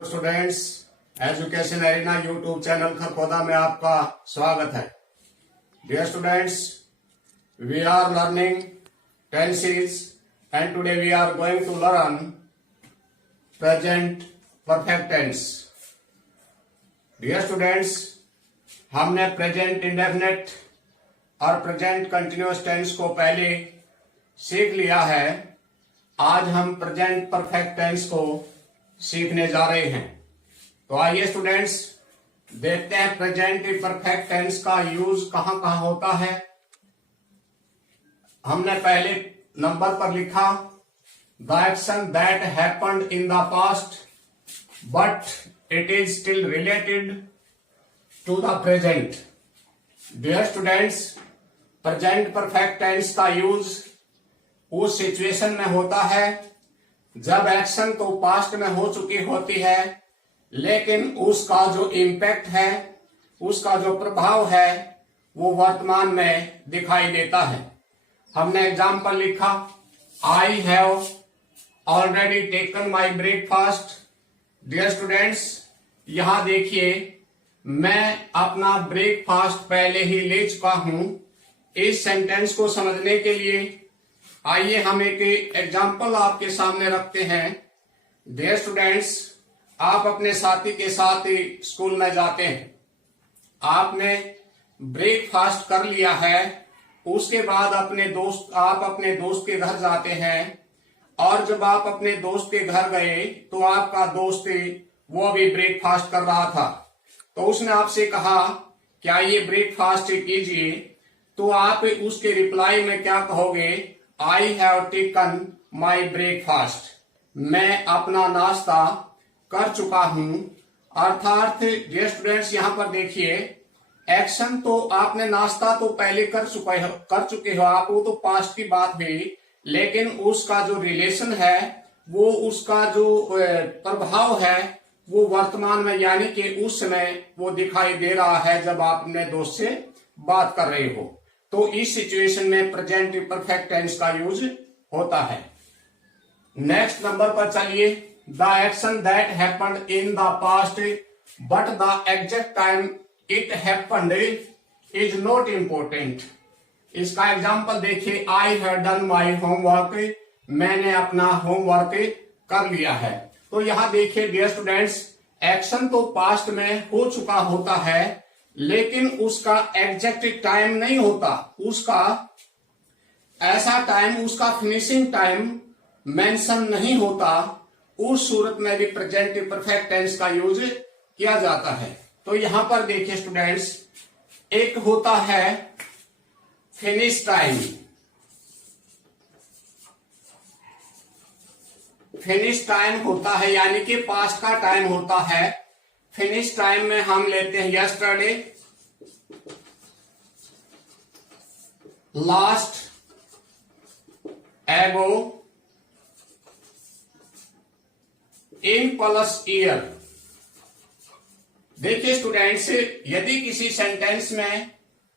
Students, education arena YouTube channel Kharkhoda में आपका स्वागत है। Dear students, we are learning tenses and today we are going to learn present perfect tense. Dear students, हमने present indefinite और present continuous tense को पहले सीख लिया है। आज हम प्रेजेंट परफेक्ट टेंस को सीखने जा रहे हैं। तो आइए स्टूडेंट्स, देखते हैं प्रेजेंट परफेक्ट टेंस का यूज कहां कहां होता है। हमने पहले नंबर पर लिखा the action that happened in the past but it is still related to the present. Dear students, present perfect tense का यूज उस सिचुएशन में होता है जब एक्शन तो पास्ट में हो चुकी होती है, लेकिन उसका जो इम्पैक्ट है, उसका जो प्रभाव है, वो वर्तमान में दिखाई देता है। हमने एग्जाम्पल लिखा I have already taken my breakfast. Dear students, यहां देखिए मैं अपना ब्रेकफास्ट पहले ही ले चुका हूं। इस सेंटेंस को समझने के लिए आइए हम एक एग्जाम्पल आपके सामने रखते हैं। डियर स्टूडेंट्स, आप अपने साथी के साथ स्कूल में जाते हैं, आपने ब्रेकफास्ट कर लिया है, उसके बाद आप अपने दोस्त के घर जाते हैं, और जब आप अपने दोस्त के घर गए तो आपका दोस्त वो भी ब्रेकफास्ट कर रहा था। तो उसने आपसे कहा क्या ये ब्रेकफास्ट कीजिए, तो आप उसके रिप्लाई में क्या कहोगे? I have taken my breakfast। मैं अपना नाश्ता कर चुका हूं। अर्थात डियर स्टूडेंट्स, यहां पर देखिए एक्शन तो आपने नाश्ता तो पहले कर चुके हो आप, वो तो पास्ट की बात हुई, लेकिन उसका जो रिलेशन है, वो उसका जो प्रभाव है, वो वर्तमान में यानी कि उस समय वो दिखाई दे रहा है जब आप अपने दोस्त से बात कर रहे हो। तो इस सिचुएशन में प्रेजेंट परफेक्ट टेंस का यूज होता है। नेक्स्ट नंबर पर चलिए, the action that happened in the past but the exact time it happened is not important. इसका एग्जांपल देखिए, I have done my homework. मैंने अपना होमवर्क कर लिया है। तो यहां देखिए डियर स्टूडेंट्स, एक्शन तो पास्ट में हो चुका होता है, लेकिन उसका एग्जैक्ट टाइम नहीं होता, उसका ऐसा टाइम, उसका फिनिशिंग टाइम मेंशन नहीं होता। उस सूरत में भी प्रेजेंट परफेक्ट टेंस का यूज किया जाता है। तो यहां पर देखिए स्टूडेंट्स, एक होता है फिनिश टाइम। फिनिश टाइम होता है यानी कि पास्ट का टाइम होता है। फिनिश टाइम में हम लेते हैं yesterday, last, ago, in plus year. देखिए स्टूडेंट्स, यदि किसी सेंटेंस में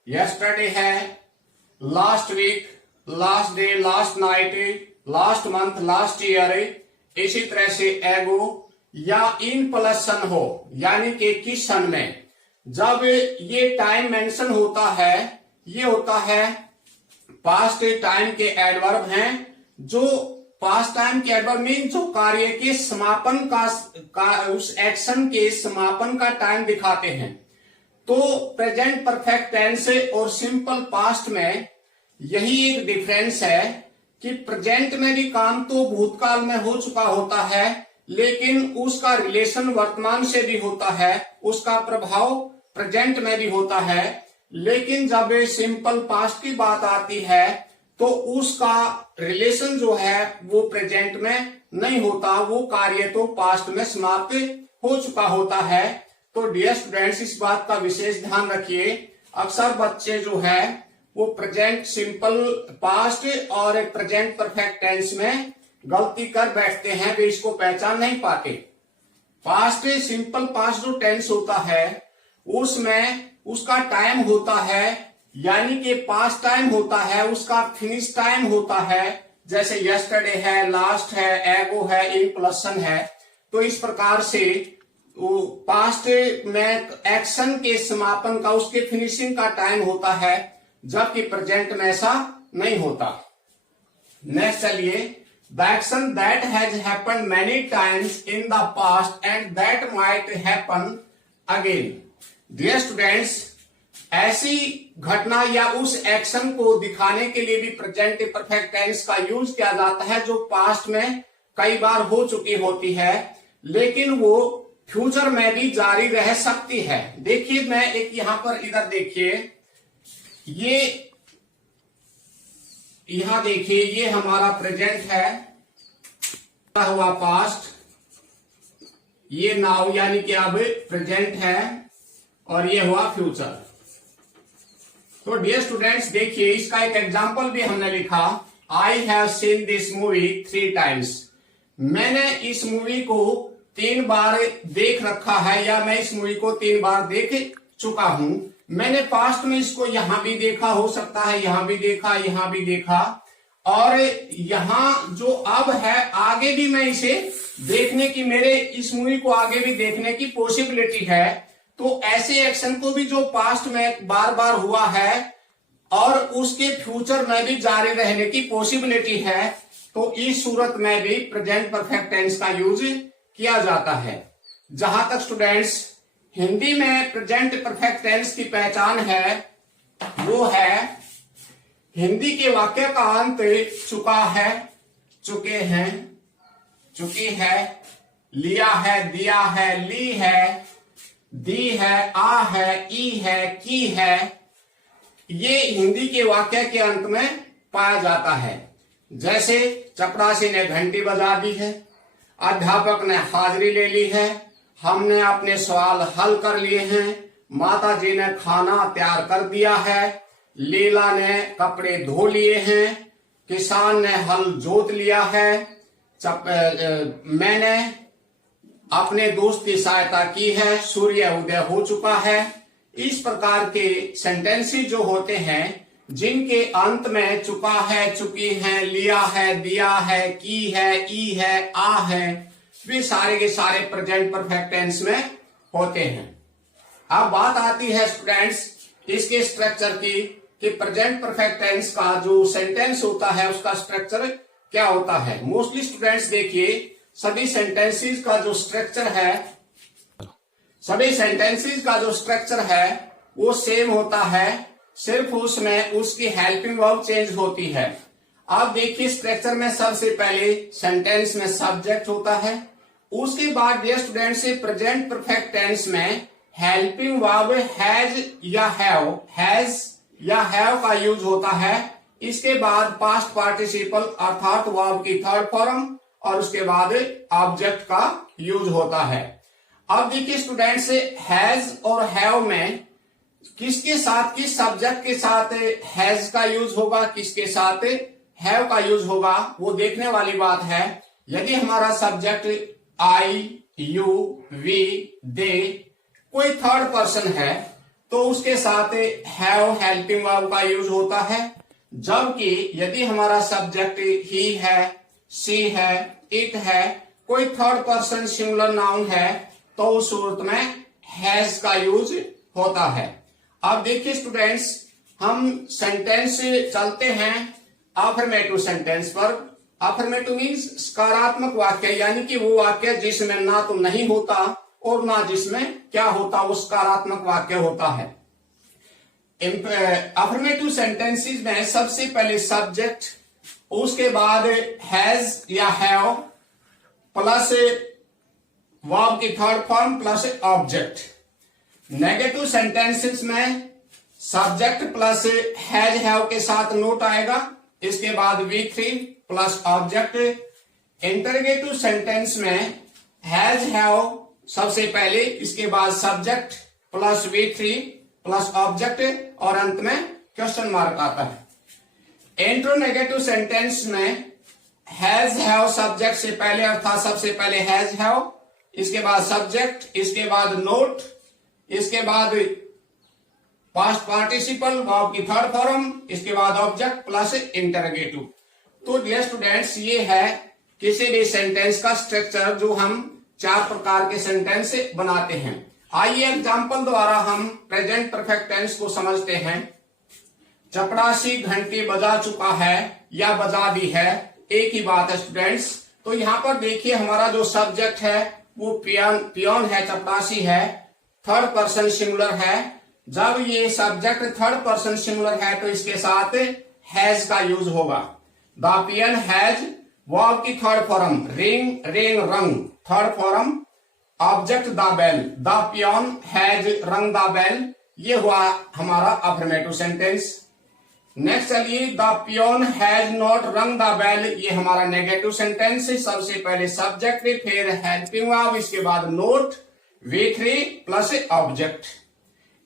यस्टरडे है, last week, last day, last night, last month, last year, इसी तरह से एगो या इन प्लस सन हो, यानी कि किस सन में, जब ये टाइम मेंशन होता है, ये होता है पास्ट टाइम के एडवर्ब हैं। जो पास्ट टाइम के एडवर्ब मीन जो कार्य के समापन का उस एक्शन के समापन का टाइम दिखाते हैं। तो प्रेजेंट परफेक्ट टेंस और सिंपल पास्ट में यही एक डिफरेंस है कि प्रेजेंट में भी काम तो भूतकाल में हो चुका होता है, लेकिन उसका रिलेशन वर्तमान से भी होता है, उसका प्रभाव प्रेजेंट में भी होता है। लेकिन जब सिंपल पास्ट की बात आती है तो उसका रिलेशन जो है वो प्रेजेंट में नहीं होता, वो कार्य तो पास्ट में समाप्त हो चुका होता है। तो डियर स्टूडेंट्स, इस बात का विशेष ध्यान रखिए। अक्सर बच्चे जो है वो प्रेजेंट सिंपल पास्ट और प्रेजेंट परफेक्ट टेंस में गलती कर बैठते हैं, वे इसको पहचान नहीं पाते। पास्ट सिंपल पास्ट जो टेंस होता है उसमें उसका टाइम होता है, यानी कि पास्ट टाइम होता है, उसका फिनिश टाइम होता है। जैसे यस्टरडे है, लास्ट है, एगो है, इन प्लस सन है। तो इस प्रकार से वो पास्ट में एक्शन के समापन का, उसके फिनिशिंग का टाइम होता है, जबकि प्रेजेंट में ऐसा नहीं होता। नेक्स्ट चलिए, the action that has happened many times in the past and that might happen again. Dear students, ऐसी घटना या उस एक्शन को दिखाने के लिए भी प्रेजेंट परफेक्ट टेंस का यूज किया जाता है, जो पास्ट में कई बार हो चुकी होती है, लेकिन वो फ्यूचर में भी जारी रह सकती है। देखिए, मैं एक यहां पर, इधर देखिए, ये यहां देखिए, ये हमारा प्रेजेंट है, हुआ पास्ट, ये नाउ यानी कि अब प्रेजेंट है, और ये हुआ फ्यूचर। तो डियर स्टूडेंट्स, देखिए इसका एक एग्जांपल भी हमने लिखा, I have seen this movie 3 times. मैंने इस मूवी को 3 बार देख रखा है, या मैं इस मूवी को 3 बार देख चुका हूं। मैंने पास्ट में इसको यहां भी देखा, हो सकता है यहां भी देखा, यहां भी देखा, और यहां जो अब है आगे भी मैं इसे देखने की, मेरे इस मूवी को आगे भी देखने की पॉसिबिलिटी है। तो ऐसे एक्शन को भी जो पास्ट में बार बार हुआ है और उसके फ्यूचर में भी जारी रहने की पॉसिबिलिटी है, तो इस सूरत में भी प्रेजेंट परफेक्ट टेंस का यूज किया जाता है। जहां तक स्टूडेंट्स हिंदी में प्रेजेंट परफेक्ट टेंस की पहचान है, वो है हिंदी के वाक्य का अंत चुका है, चुके हैं, चुकी है, लिया है, दिया है, ली है, दी है, आ है, ई है, की है, ये हिंदी के वाक्य के अंत में पाया जाता है। जैसे चपरासी ने घंटी बजा दी है, अध्यापक ने हाजिरी ले ली है, हमने अपने सवाल हल कर लिए हैं, माता जी ने खाना तैयार कर दिया है, लीला ने कपड़े धो लिए हैं, किसान ने हल जोत लिया है, मैंने अपने दोस्त की सहायता की है, सूर्य उदय हो चुका है। इस प्रकार के सेंटेंसेस जो होते हैं, जिनके अंत में चुका है, चुकी है, लिया है, दिया है, की है, ई है, आ है, वे सारे के सारे प्रेजेंट परफेक्ट टेंस में होते हैं। अब बात आती है स्टूडेंट्स इसके स्ट्रक्चर की, कि प्रेजेंट परफेक्ट टेंस का जो सेंटेंस होता है उसका स्ट्रक्चर क्या होता है। मोस्टली स्टूडेंट्स देखिए, सभी सेंटेंसेस का जो स्ट्रक्चर है, सभी सेंटेंसेस का जो स्ट्रक्चर है वो सेम होता है, सिर्फ उसमें उसकी हेल्पिंग वर्ब चेंज होती है। आप देखिए स्ट्रक्चर में सबसे पहले सेंटेंस में सब्जेक्ट होता है, उसके बाद डियर स्टूडेंट से प्रेजेंट परफेक्ट टेंस में हेल्पिंग वर्ब हैज या हैव का यूज होता है। इसके बाद पास्ट पार्टिसिपल अर्थात वर्ब की थर्ड फॉर्म, और उसके बाद ऑब्जेक्ट का यूज होता है। अब देखिए स्टूडेंट्स, हैज और हैव में किसके साथ, किस सब्जेक्ट के साथ हैज का यूज होगा, किसके साथ हैव का यूज होगा, वो देखने वाली बात है। यदि हमारा सब्जेक्ट आई, यू, वी, दे कोई थर्ड पर्सन है, तो उसके साथ हैव हेल्पिंग वर्ब का यूज होता है। जबकि यदि हमारा सब्जेक्ट ही है, सी है, इट है, कोई थर्ड पर्सन सिंगुलर नाउन है, तो उस सूरत में हैज का यूज होता है। अब देखिए स्टूडेंट्स, हम सेंटेंस चलते हैं अफर्मेटिव सेंटेंस पर। अफर्मेटिव मीन्स सकारात्मक वाक्य, यानी कि वो वाक्य जिसमें ना तो नहीं होता और ना जिसमें क्या होता, वो सकारात्मक वाक्य होता है। अफर्मेटिव सेंटेंसेस में सबसे पहले सब्जेक्ट, उसके बाद हैज या हैव प्लस वर्ब की third form plus object. Negative sentences में सब्जेक्ट प्लस हैज हैव के साथ नोट आएगा, इसके बाद V3 plus object. Interrogative sentence में हैज हैव सबसे पहले, इसके बाद subject plus V3 plus object, और अंत में क्वेश्चन मार्क आता है। इंट्रोनेगेटिव सेंटेंस में हैज हैव सब्जेक्ट से पहले, अर्थात सबसे पहले हैज हैव, इसके बाद सब्जेक्ट, इसके बाद नोट, इसके बाद पास्ट पार्टिसिपल वर्ब की थर्ड फॉर्म, इसके बाद ऑब्जेक्ट प्लस इंटरोगेटिव। तो डियर स्टूडेंट्स, ये है किसी भी सेंटेंस का स्ट्रक्चर जो हम 4 प्रकार के सेंटेंस बनाते हैं। आइए एग्जाम्पल द्वारा हम प्रेजेंट परफेक्ट टेंस को समझते हैं। चपरासी घंटी बजा चुका है या बजा दी है, एक ही बात है स्टूडेंट्स। तो यहाँ पर देखिए हमारा जो सब्जेक्ट है वो पियोन है, चपरासी है, थर्ड पर्सन सिंगुलर है। जब ये सब्जेक्ट थर्ड पर्सन सिंगुलर है तो इसके साथ हैज का यूज होगा। द पियन हैज वर्ब की third form, ring rang rung, third form object the bell, the peon has rung the bell, ये हुआ हमारा अफर्मेटिव सेंटेंस। नेक्स्ट चलिए, the peon has not rung the bell, ये हमारा negative sentence. सबसे पहले subject, फिर हेल्पिंग वर्ब, इसके बाद not, V3 plus object.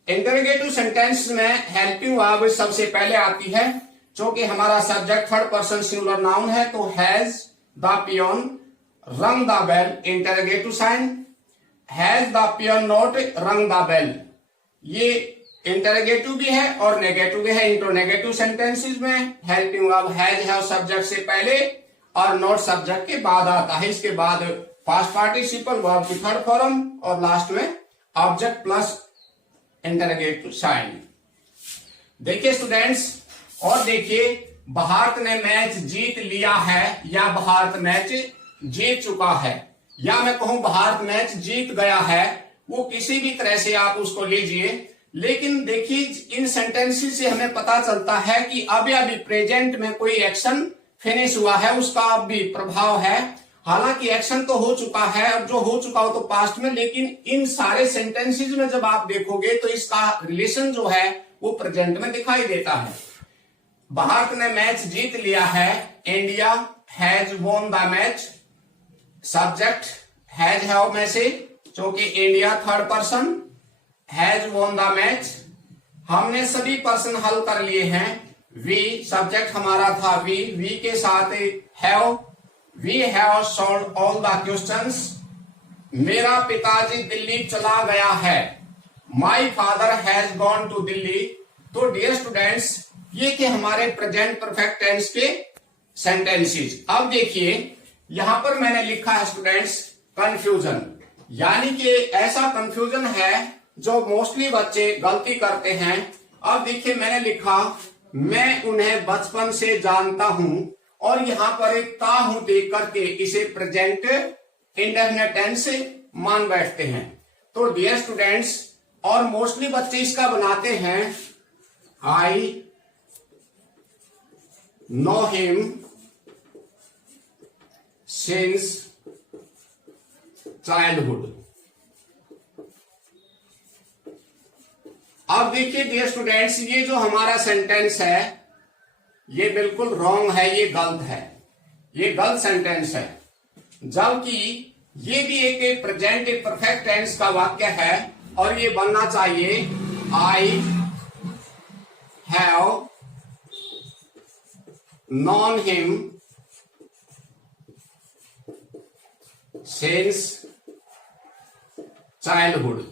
Interrogative sentence में हेल्पिंग वर्ब सबसे पहले आती है, क्योंकि हमारा subject third person singular noun है। तो has the peon rung the bell, interrogative sign. Has the peon not rung the bell, ये इंटरोगेटिव भी है और नेगेटिव भी है। इंट्रोनेगेटिव सेंटेंसेस में हेल्पिंग वर्ब हैज है सब्जेक्ट से पहले और नॉट सब्जेक्ट के बाद आता है। इसके बाद पास्ट पार्टिसिपल वर्ब की थर्ड फॉर्म और लास्ट में ऑब्जेक्ट प्लस इंटरोगेटिव साइन। देखिए स्टूडेंट्स, और देखिए भारत ने मैच जीत लिया है या भारत मैच जीत चुका है, या मैं कहूं भारत मैच जीत गया है, वो किसी भी तरह से आप उसको लीजिए। लेकिन देखिए इन सेंटेंसेस से हमें पता चलता है कि अभी अभी प्रेजेंट में कोई एक्शन फिनिश हुआ है, उसका अब भी प्रभाव है। हालांकि एक्शन तो हो चुका है और जो हो चुका हो तो पास्ट में, लेकिन इन सारे सेंटेंसेस में जब आप देखोगे तो इसका रिलेशन जो है वो प्रेजेंट में दिखाई देता है। भारत ने मैच जीत लिया है, India has won the match, subject has have में से, क्योंकि India third person, has won the match. हमने सभी पर्सन हल कर लिए हैं। वी सब्जेक्ट हमारा था, वी के साथ have, we have solved all the questions. मेरा पिताजी दिल्ली चला गया है, my father has gone to Delhi. तो डियर स्टूडेंट्स, ये थे हमारे प्रेजेंट परफेक्ट टेंस के सेंटेंसेस। अब देखिए यहां पर मैंने लिखा है स्टूडेंट्स कंफ्यूजन, यानी कि ऐसा कंफ्यूजन है जो मोस्टली बच्चे गलती करते हैं। अब देखिए मैंने लिखा मैं उन्हें बचपन से जानता हूं, और यहां पर एक ता हूं देख करके इसे प्रेजेंट इंडेफिनिट टेंस मान बैठते हैं। तो डियर स्टूडेंट्स, और मोस्टली बच्चे इसका बनाते हैं I know him since childhood. अब देखिए डियर स्टूडेंट्स, ये जो हमारा सेंटेंस है ये बिल्कुल रॉन्ग है, ये गलत है, ये गलत सेंटेंस है। जबकि ये भी एक प्रेजेंट परफेक्ट टेंस का वाक्य है और ये बनना चाहिए I have non him since childhood.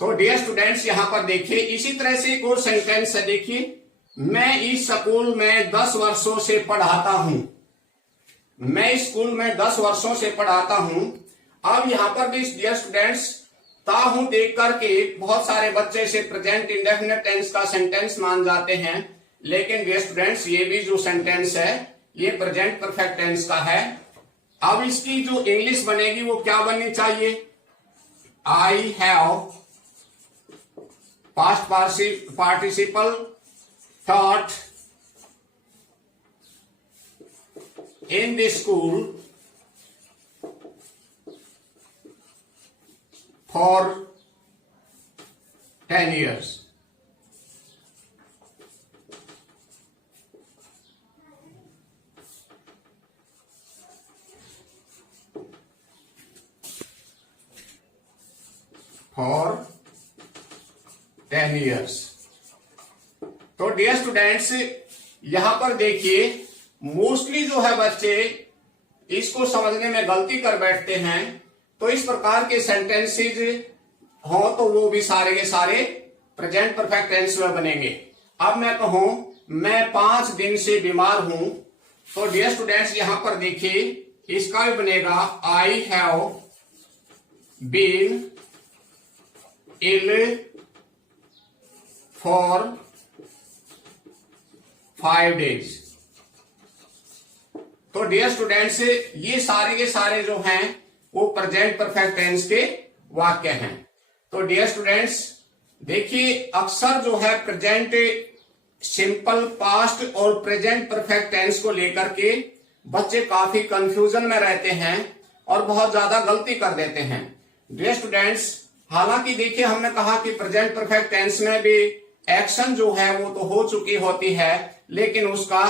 तो डियर स्टूडेंट्स यहां पर देखिए इसी तरह से एक और सेंटेंस है, देखिए मैं इस स्कूल में 10 वर्षों से पढ़ाता हूं, मैं इस स्कूल में 10 वर्षों से पढ़ाता हूं। अब यहां पर भी डियर स्टूडेंट्स ता हूं देख करके बहुत सारे बच्चे इसे प्रेजेंट इंडेफिनिट टेंस का सेंटेंस मान जाते हैं, लेकिन डियर स्टूडेंट्स ये भी जो सेंटेंस है ये प्रेजेंट परफेक्ट टेंस का है। अब इसकी जो इंग्लिश बनेगी वो क्या बननी चाहिए, I have past participle taught in the school for 10 years. For 10 years. तो डियर स्टूडेंट्स यहां पर देखिए मोस्टली जो है बच्चे इसको समझने में गलती कर बैठते हैं। तो इस प्रकार के सेंटेंसेज हो तो वो भी सारे के सारे प्रेजेंट परफेक्ट टेंस में बनेंगे। अब मैं कहूं मैं 5 दिन से बीमार हूं, तो डियर स्टूडेंट्स यहां पर देखिए इसका भी बनेगा I have been ill for 5 days। तो डियर स्टूडेंट्स ये सारे के सारे जो हैं वो प्रेजेंट परफेक्ट टेंस के वाक्य हैं। तो डियर स्टूडेंट्स देखिए अक्सर जो है प्रेजेंट सिंपल पास्ट और प्रेजेंट परफेक्ट टेंस को लेकर के बच्चे काफी कंफ्यूजन में रहते हैं और बहुत ज्यादा गलती कर देते हैं। डियर स्टूडेंट्स हालांकि देखिए हमने कहा कि प्रेजेंट परफेक्ट टेंस में भी एक्शन जो है वो तो हो चुकी होती है, लेकिन उसका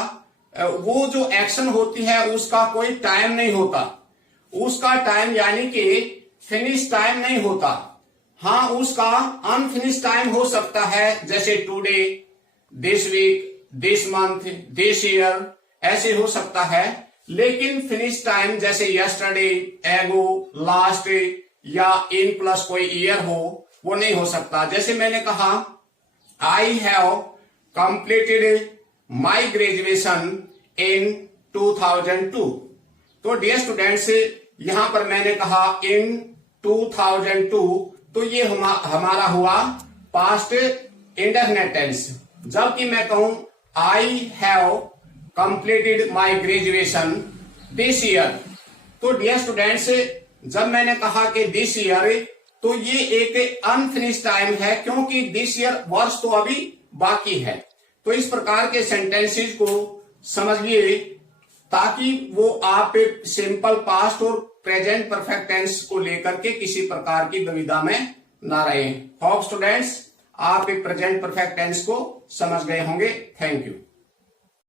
वो जो एक्शन होती है उसका कोई टाइम नहीं होता, उसका टाइम यानी कि फिनिश टाइम नहीं होता। हाँ उसका अनफिनिश टाइम हो सकता है, जैसे today, this week, this month, this year ऐसे हो सकता है, लेकिन फिनिश टाइम जैसे यस्टरडे, एगो, लास्ट या इन प्लस कोई ईयर हो वो नहीं हो सकता। जैसे मैंने कहा I have completed my graduation in 2002। तो डियर स्टूडेंट्स यहां पर मैंने कहा इन 2002, तो ये हमारा हुआ पास्ट इंडेफिनिट टेंस। जबकि मैं कहूं I have completed my graduation this year, तो डियर स्टूडेंट्स जब मैंने कहा कि दिस ईयर, तो ये एक अनफिनिश टाइम है क्योंकि दिस ईयर वर्ष तो अभी बाकी है। तो इस प्रकार के सेंटेंसेस को समझिए ताकि वो आप सिंपल पास्ट और प्रेजेंट परफेक्ट टेंस को लेकर के किसी प्रकार की दुविधा में ना रहे। होप स्टूडेंट्स आप प्रेजेंट परफेक्ट टेंस को समझ गए होंगे। Thank you.